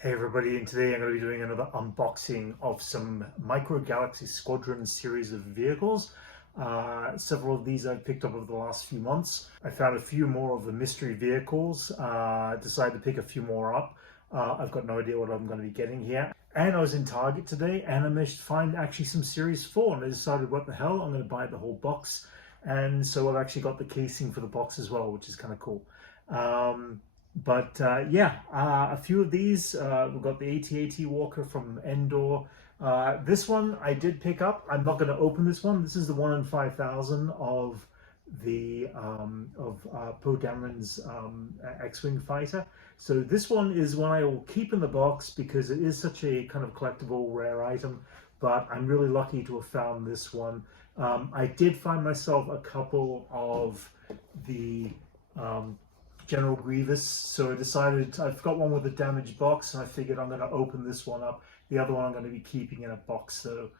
Hey everybody, and today I'm going to be doing another unboxing of some Micro Galaxy Squadron series of vehicles. Several of these I've picked up over the last few months. I found a few more of the mystery vehicles, decided to pick a few more up. I've got no idea what I'm going to be getting here. And I was in Target today and I managed to find actually some Series 4 and I decided what the hell, I'm going to buy the whole box. And so I've actually got the casing for the box as well, which is kind of cool. A few of these. We've got the AT-AT Walker from Endor. This one I did pick up. I'm not going to open this one. This is the 1 in 5,000 of the Poe Dameron's X-Wing fighter. So this one is one I will keep in the box because it is such a kind of collectible rare item, but I'm really lucky to have found this one. I did find myself a couple of the General Grievous, so I decided I've got one with a damaged box and I figured I'm going to open this one up. The other one I'm going to be keeping in a box. So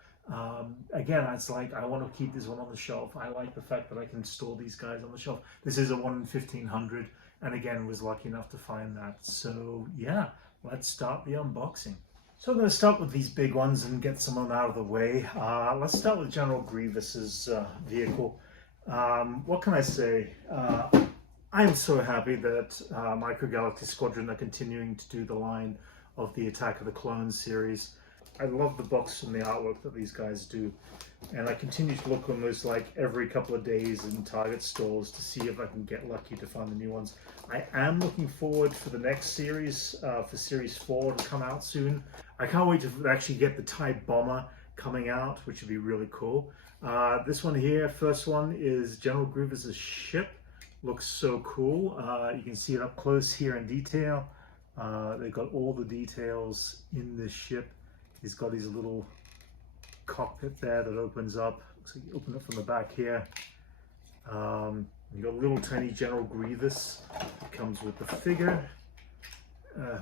again, it's like I want to keep this one on the shelf. I like the fact that I can store these guys on the shelf. This is a 1 in 1,500 and again was lucky enough to find that. So yeah, let's start the unboxing. So I'm going to start with these big ones and get some of them out of the way. Let's start with General Grievous's vehicle. What can I say? I'm so happy that Micro Galaxy Squadron are continuing to do the line of the Attack of the Clones series. I love the box and the artwork that these guys do, and I continue to look almost like every couple of days in Target stores to see if I can get lucky to find the new ones. I am looking forward for the next series, for Series 4 to come out soon. I can't wait to actually get the TIE Bomber coming out, which would be really cool. This one here, first one, is General Grievous's ship. Looks so cool. You can see it up close here in detail. They've got all the details in this ship. He's got his little cockpit there that opens up. Looks like you open it from the back here. You've got little tiny General Grievous. It comes with the figure,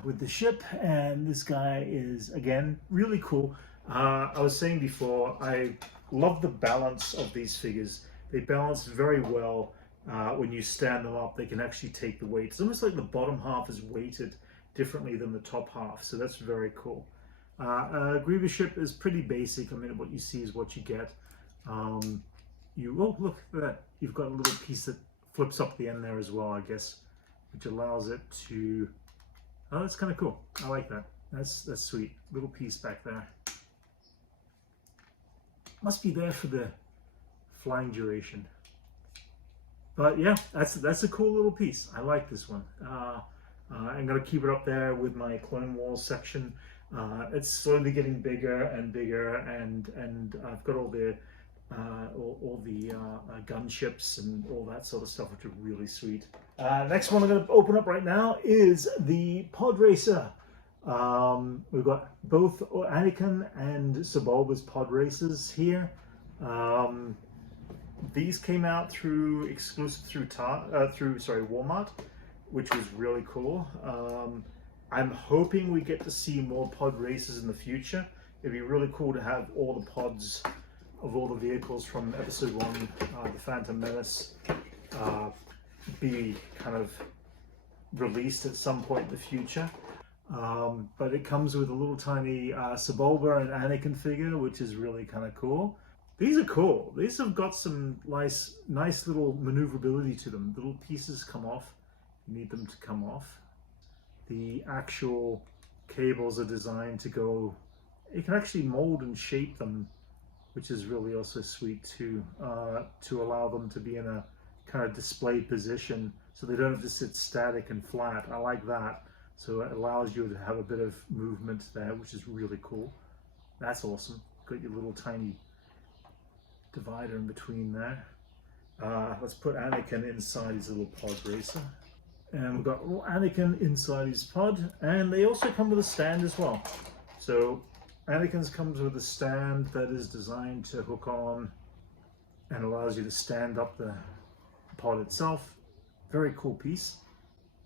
with the ship, and this guy is, again, really cool. I was saying before, I love the balance of these figures. They balance very well. When you stand them up, they can actually take the weight. It's almost like the bottom half is weighted differently than the top half, so that's very cool. Grievous ship is pretty basic. I mean, what you see is what you get. Oh, look at that. You've got a little piece that flips up the end there as well, I guess, which allows it to... Oh, that's kind of cool. I like that. That's sweet. Little piece back there. Must be there for the flying duration. But yeah, that's a cool little piece. I like this one. I'm gonna keep it up there with my Clone Wars section. It's slowly getting bigger and bigger, and I've got all the gunships and all that sort of stuff, which are really sweet. Next one I'm gonna open up right now is the Pod Racer. We've got both Anakin and Sebulba's Pod Racers here. These came out exclusive through Walmart, which was really cool. I'm hoping we get to see more pod races in the future. It'd be really cool to have all the pods of all the vehicles from Episode 1, The Phantom Menace, be kind of released at some point in the future. But it comes with a little tiny Sebulba and Anakin figure, which is really kind of cool. These are cool. These have got some nice little maneuverability to them. Little pieces come off. You need them to come off. The actual cables are designed to go... You can actually mold and shape them, which is really also sweet too, to allow them to be in a kind of display position so they don't have to sit static and flat. I like that. So it allows you to have a bit of movement there, which is really cool. That's awesome. Got your little tiny divider in between there. Let's put Anakin inside his little pod racer. And we've got Anakin inside his pod, and they also come with a stand as well. So Anakin's comes with a stand that is designed to hook on and allows you to stand up the pod itself. Very cool piece.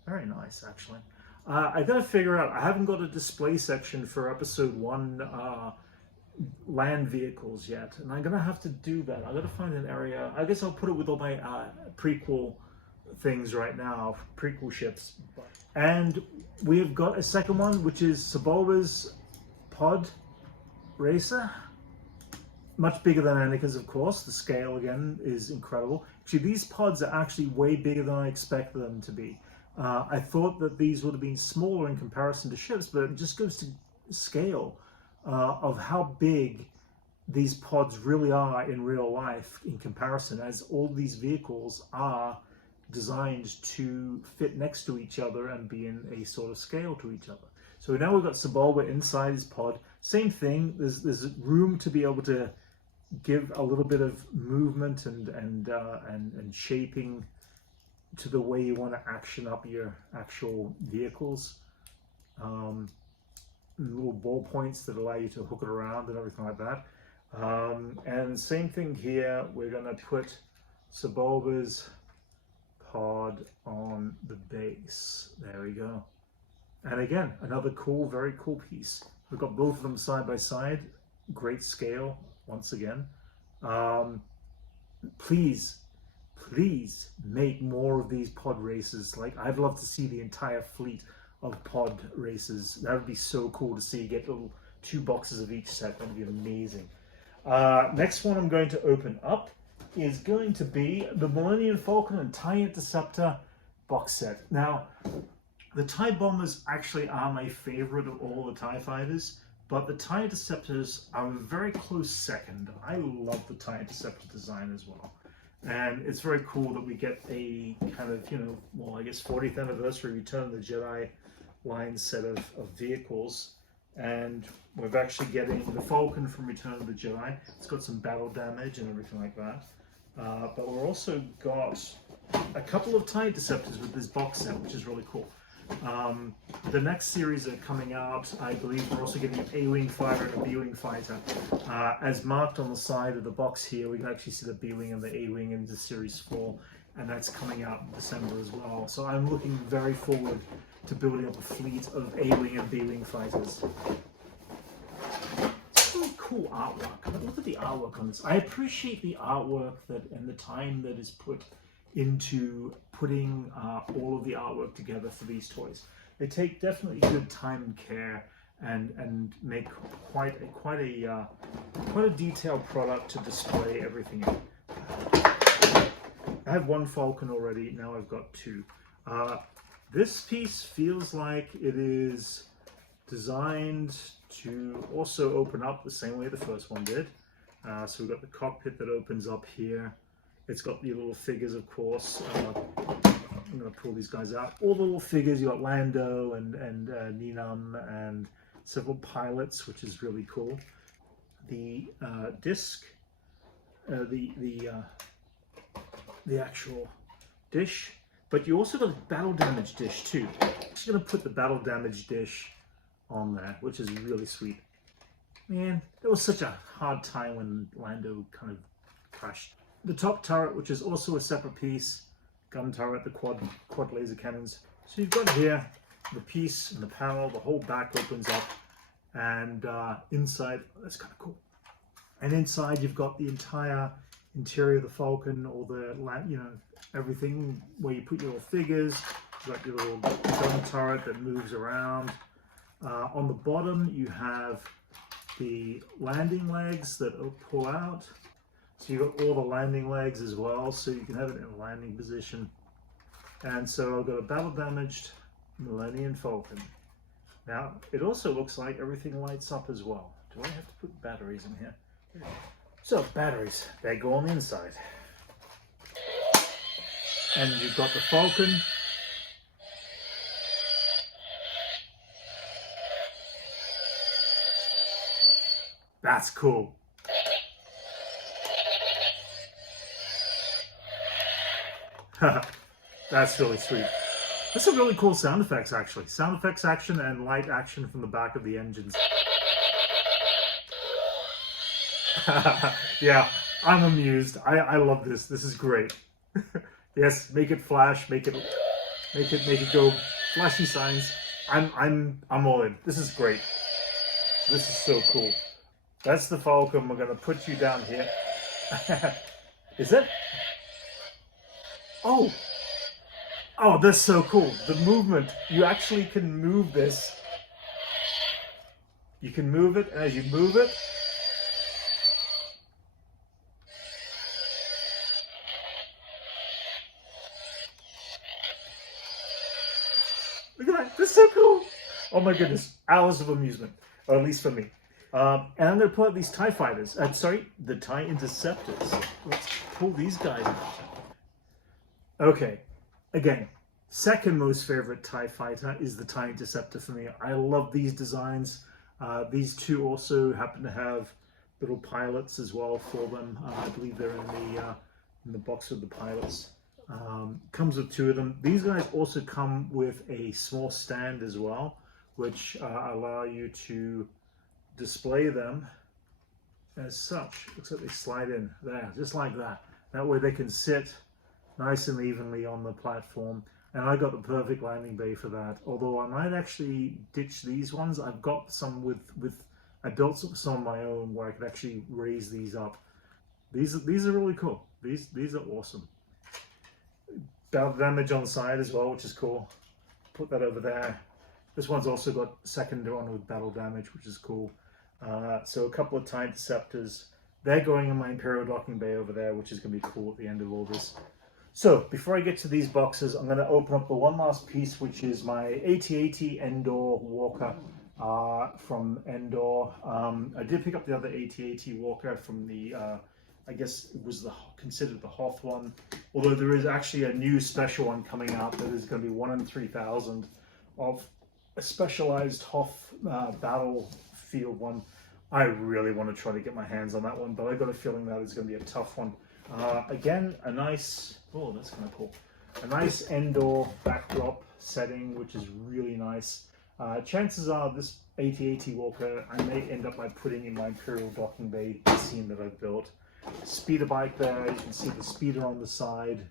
Very nice, actually. I gotta figure out, I haven't got a display section for Episode 1 land vehicles yet, and I'm gonna have to do that. I gotta find an area. I guess I'll put it with all my prequel things right now, prequel ships. But And we have got a second one, which is Sebulba's Pod Racer. Much bigger than Anakin's, of course. The scale, again, is incredible. Actually, these pods are actually way bigger than I expected them to be. I thought that these would have been smaller in comparison to ships, but it just goes to scale of how big these pods really are in real life in comparison, as all these vehicles are designed to fit next to each other and be in a sort of scale to each other. So now we've got Sebulba inside his pod. Same thing, there's room to be able to give a little bit of movement and shaping to the way you want to action up your actual vehicles. Little ball points that allow you to hook it around and everything like that. And same thing here, we're going to put Sebulba's pod on the base. There we go. And again, another cool, very cool piece. We've got both of them side by side. Great scale, once again. Please make more of these pod races. Like, I'd love to see the entire fleet of pod races. That would be so cool to see. Get little 2 boxes of each set. That would be amazing. Next one I'm going to open up is going to be the Millennium Falcon and TIE Interceptor box set. Now, the TIE Bombers actually are my favorite of all the TIE Fighters, but the TIE Interceptors are a very close second. I love the TIE Interceptor design as well. And it's very cool that we get a kind of, well, I guess 40th anniversary Return of the Jedi line set of vehicles. And we're actually getting the Falcon from Return of the Jedi. It's got some battle damage and everything like that. But we're also got a couple of TIE Interceptors with this box set, which is really cool. The next series are coming out. I believe we're also getting an A-Wing fighter and a B-Wing fighter. As marked on the side of the box here, we can actually see the B-Wing and the A-Wing in the Series 4, and that's coming out in December as well. So I'm looking very forward to building up a fleet of A-Wing and B-Wing fighters. It's really cool artwork. Look at the artwork on this. I appreciate the artwork and the time that is put into putting all of the artwork together for these toys. They take definitely good time and care and make quite a detailed product to display everything in. I have one Falcon already. Now I've got 2. This piece feels like it is designed to also open up the same way the first one did. So we've got the cockpit that opens up here. It's got the little figures, of course. I'm going to pull these guys out. All the little figures. You got Lando and Ninam and several pilots, which is really cool. The disc, the actual dish, but you also got a battle damage dish too. I'm just going to put the battle damage dish on there, which is really sweet. Man, that was such a hard time when Lando kind of crashed. The top turret, which is also a separate piece, gun turret, the quad laser cannons. So you've got here the piece and the panel, the whole back opens up, and inside, that's kind of cool. And inside you've got the entire interior of the Falcon, all the, everything where you put your little figures. You've got your little gun turret that moves around. On the bottom you have the landing legs that pull out. So you've got all the landing legs as well, so you can have it in a landing position. And so I've got a battle damaged Millennium Falcon. Now, it also looks like everything lights up as well. Do I have to put batteries in here? So, batteries, they go on the inside. And you've got the Falcon. That's cool. That's really sweet. That's some really cool sound effects, actually. Sound effects action and light action from the back of the engines. Yeah, I'm amused. I love this. This is great. Yes, make it flash, make it go flashy signs. I'm all in. This is great. This is so cool. That's the Falcon. We're gonna put you down here. Is it? Oh, Oh, that's so cool. The movement, you actually can move this. You can move it, and as you move it, look at that. That's so cool. Oh my goodness. Hours of amusement, or at least for me. And I'm going to pull out these TIE fighters. Sorry, the TIE interceptors. Let's pull these guys out. Okay. Again, second most favorite TIE fighter is the TIE interceptor for me. I love these designs. These two also happen to have little pilots as well for them. I believe they're in the box with the pilots. Comes with two of them. These guys also come with a small stand as well, which allow you to display them as such. Looks like they slide in there, just like that. That way they can sit nice and evenly on the platform. And I got the perfect landing bay for that. Although I might actually ditch these ones. I've got some with I built some of my own where I could actually raise these up. These are really cool. These are awesome. Battle damage on the side as well, which is cool. Put that over there. This one's also got second one with battle damage, which is cool. So a couple of TIE interceptors. They're going in my Imperial docking bay over there, which is going to be cool at the end of all this. So before I get to these boxes, I'm going to open up the one last piece, which is my AT-AT Endor Walker from Endor. I did pick up the other AT-AT Walker from the, I guess it was considered the Hoth one. Although there is actually a new special one coming out that is going to be 1 in 3,000 of a specialized Hoth battlefield one. I really want to try to get my hands on that one, but I got a feeling that is going to be a tough one. Again, a nice, oh, that's kind of cool. A nice Endor backdrop setting, which is really nice. Chances are this AT-AT Walker, I may end up by putting in my Imperial docking bay scene that I've built. Speeder bike there, you can see the speeder on the side,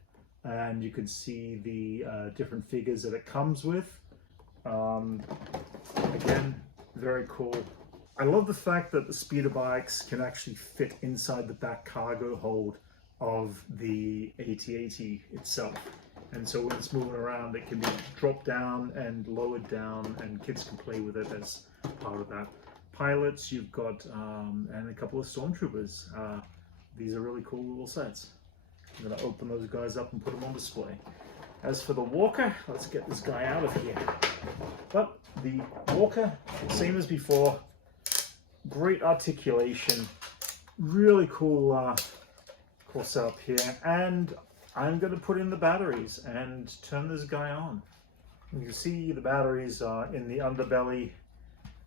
and you can see the different figures that it comes with. Again, very cool. I love the fact that the speeder bikes can actually fit inside the back cargo hold of the AT-AT itself. And so when it's moving around, it can be dropped down and lowered down, and kids can play with it as part of that. Pilots, you've got, and a couple of stormtroopers. These are really cool little sets. I'm going to open those guys up and put them on display. As for the Walker, let's get this guy out of here. But the Walker, same as before, great articulation, really cool, cool setup here. And I'm going to put in the batteries and turn this guy on. You can see the batteries are in the underbelly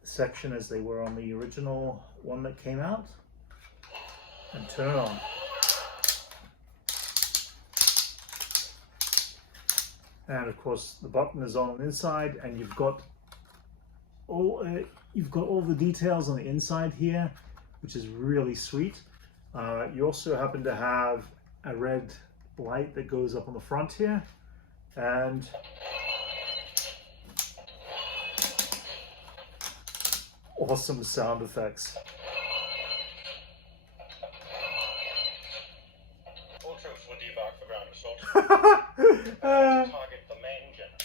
section as they were on the original one that came out. And turn on. And of course the button is on the inside, and you've got all the details on the inside here, which is really sweet. You also happen to have a red light that goes up on the front here, and awesome sound effects. All troops will debark for ground assault. Target the main cannon.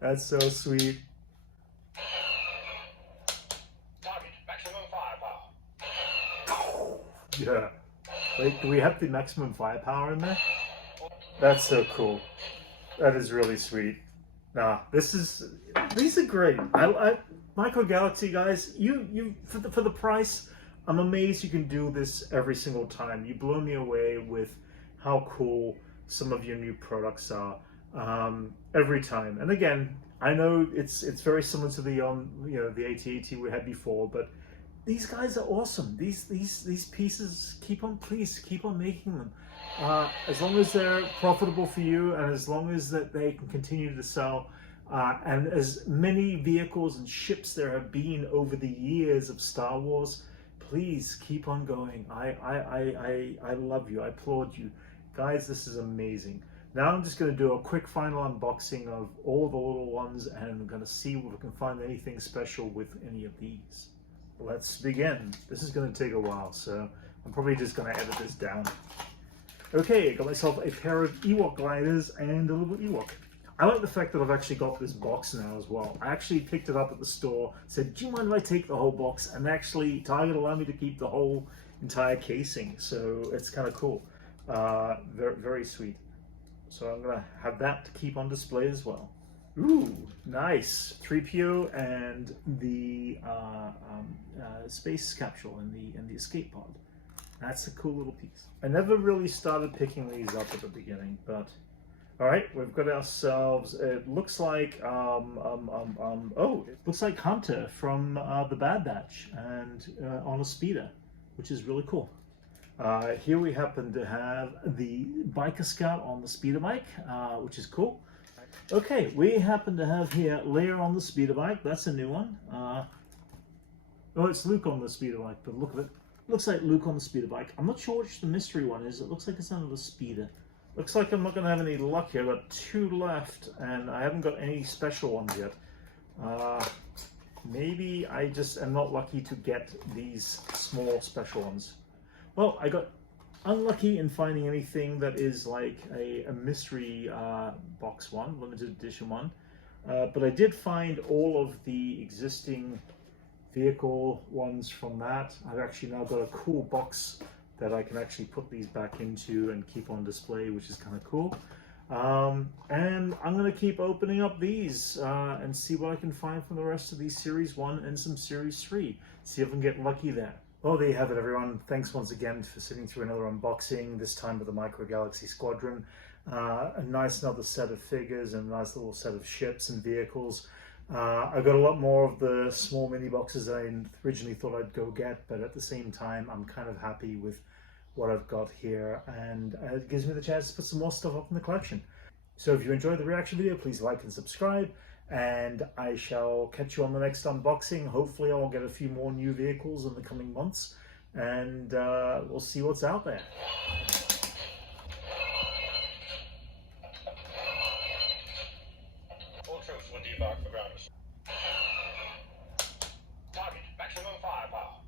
That's so sweet. Target maximum firepower. Yeah. Wait, do we have the maximum firepower in there? That's so cool. That is really sweet. Nah, these are great. I Micro Galaxy guys, you for the price, I'm amazed you can do this every single time. You blow me away with how cool some of your new products are every time. And again, I know it's very similar to the the AT-AT we had before, but these guys are awesome. These pieces, please keep on making them. As long as they're profitable for you, and as long as that they can continue to sell, and as many vehicles and ships there have been over the years of Star Wars, please keep on going. I love you. I applaud you. Guys, this is amazing. Now I'm just going to do a quick final unboxing of all the little ones, and I'm going to see if we can find anything special with any of these. Let's begin. This is going to take a while, so I'm probably just going to edit this down. Okay, I got myself a pair of Ewok gliders and a little Ewok. I like the fact that I've actually got this box now as well. I actually picked it up at the store, said, do you mind if I take the whole box? And actually, Target allowed me to keep the whole entire casing, so it's kind of cool. Very, very sweet. So I'm going to have that to keep on display as well. Ooh, nice. 3PO and the space capsule and the escape pod. That's a cool little piece. I never really started picking these up at the beginning, but all right, we've got ourselves. It looks like oh, it looks like Hunter from the Bad Batch and on a speeder, which is really cool. Here we happen to have the Biker Scout on the speeder bike, which is cool. Okay, we happen to have here Leia on the speeder bike. That's a new one. Oh, it's Luke on the speeder bike, but look at it. Looks like Luke on the speeder bike. I'm not sure which the mystery one is. It looks like it's another speeder. Looks like I'm not going to have any luck here. I've got 2 left, and I haven't got any special ones yet. Maybe I just am not lucky to get these small special ones. Well, I got unlucky in finding anything that is like a mystery box one, limited edition one. But I did find all of the existing vehicle ones from that. I've actually now got a cool box that I can actually put these back into and keep on display, which is kind of cool. And I'm going to keep opening up these and see what I can find from the rest of these Series 1 and some Series 3. See if I can get lucky there. Well, there you have it, everyone. Thanks once again for sitting through another unboxing, this time with the Micro Galaxy Squadron. A nice another set of figures and a nice little set of ships and vehicles. I got a lot more of the small mini boxes than I originally thought I'd go get, but at the same time, I'm kind of happy with what I've got here, and it gives me the chance to put some more stuff up in the collection. So if you enjoyed the reaction video, please like and subscribe, and I shall catch you on the next unboxing. Hopefully I'll get a few more new vehicles in the coming months, and we'll see what's out there. All troops will debark for ground assault. Target, maximum firepower.